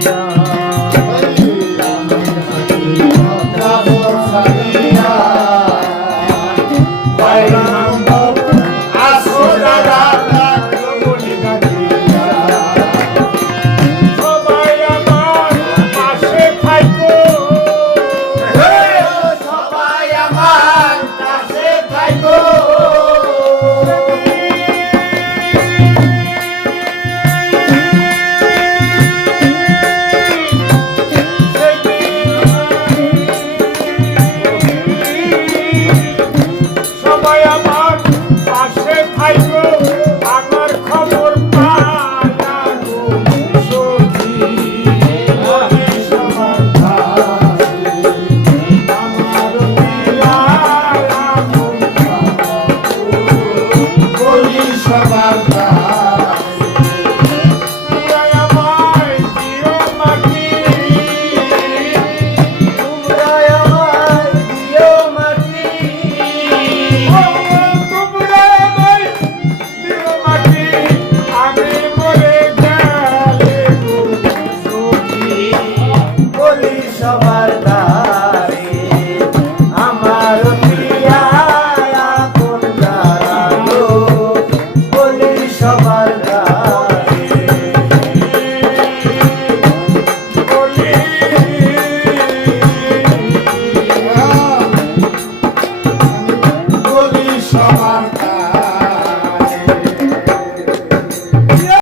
Maria. Bravo!